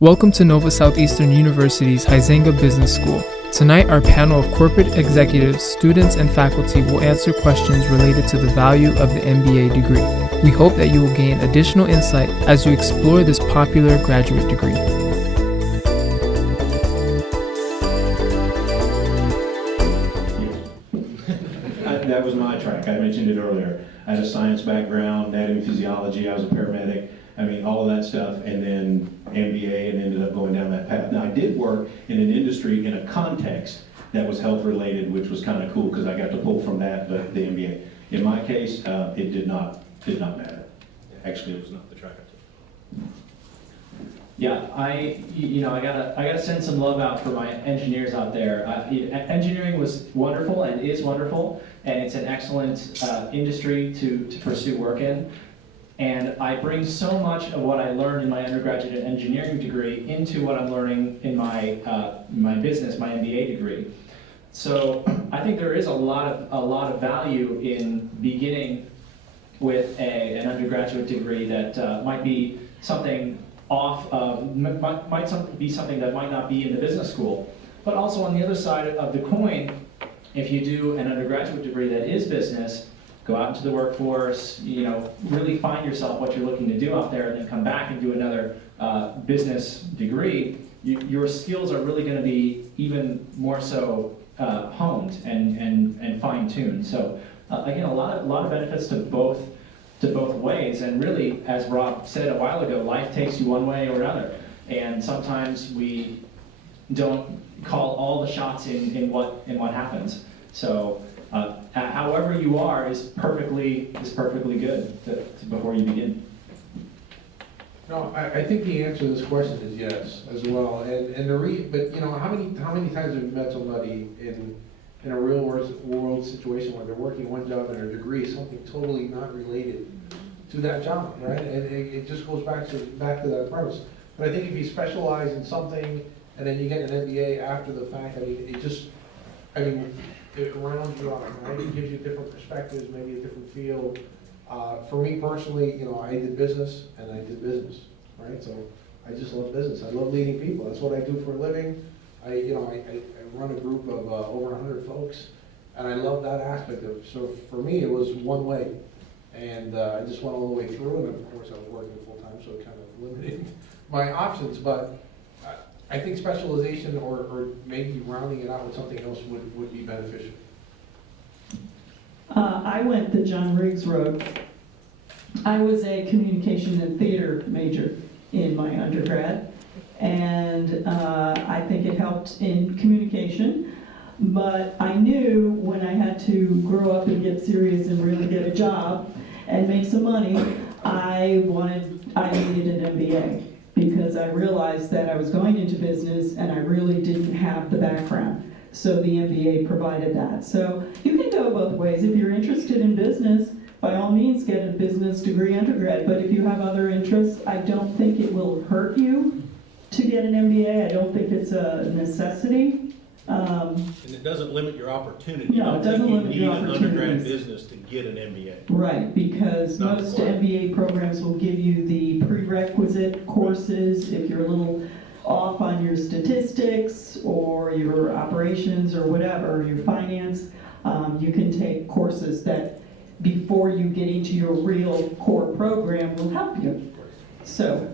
Welcome to Nova Southeastern University's Huizenga Business School. Tonight, our panel of corporate executives, students, and faculty will answer questions related to the value of the MBA degree. We hope that you will gain additional insight as you explore this popular graduate degree. That was my track. I mentioned it earlier. I had a science background, anatomy, physiology. I was a paramedic. I mean, all of that stuff, and then MBA, and ended up going down that path. Now, I did work in an industry in a context that was health related, which was kind of cool because I got to pull from that, the MBA. In my case, it did not matter. Actually, it was not the track I took. Yeah, I gotta send some love out for my engineers out there. Engineering was wonderful and is wonderful, and it's an excellent industry to pursue work in. And I bring so much of what I learned in my undergraduate engineering degree into what I'm learning in my my business, my MBA degree. So I think there is a lot of value in beginning with an undergraduate degree that might be something be something that might not be in the business school. But also on the other side of the coin, if you do an undergraduate degree that is business, go out into the workforce, really find yourself what you're looking to do out there, and then come back and do another business degree, your skills are really going to be even more so honed and fine-tuned. So again, a lot of benefits to both ways, and really, as Rob said a while ago, life takes you one way or another, and sometimes we don't call all the shots in what happens. So however you are is perfectly good before you begin. No, I think the answer to this question is yes as well. But how many times have you met somebody in a real world situation where they're working one job and their degree is something totally not related to that job, right? And it just goes back to that premise. But I think if you specialize in something and then you get an MBA after the fact, it rounds you out, right? It gives you different perspectives, maybe a different feel. For me personally, I did business and I did business, right? So I just love business. I love leading people. That's what I do for a living. I run a group of over 100 folks, and I love that aspect of it. So for me, it was one way, and I just went all the way through. And of course, I was working full time, so it kind of limited my options. But I think specialization or maybe rounding it out with something else would be beneficial. I went the John Riggs road. I was a communication and theater major in my undergrad, and I think it helped in communication, but I knew when I had to grow up and get serious and really get a job and make some money, I needed an MBA, because I realized that I was going into business and I really didn't have the background. So the MBA provided that. So you can go both ways. If you're interested in business, by all means get a business degree undergrad. But if you have other interests, I don't think it will hurt you to get an MBA. I don't think it's a necessity. And it doesn't limit your opportunity. No, it doesn't limit your opportunities. You need an undergrad business to get an MBA. Right, because most MBA programs will give you the prerequisite courses. If you're a little off on your statistics or your operations or whatever, your finance, you can take courses that before you get into your real core program will help you. So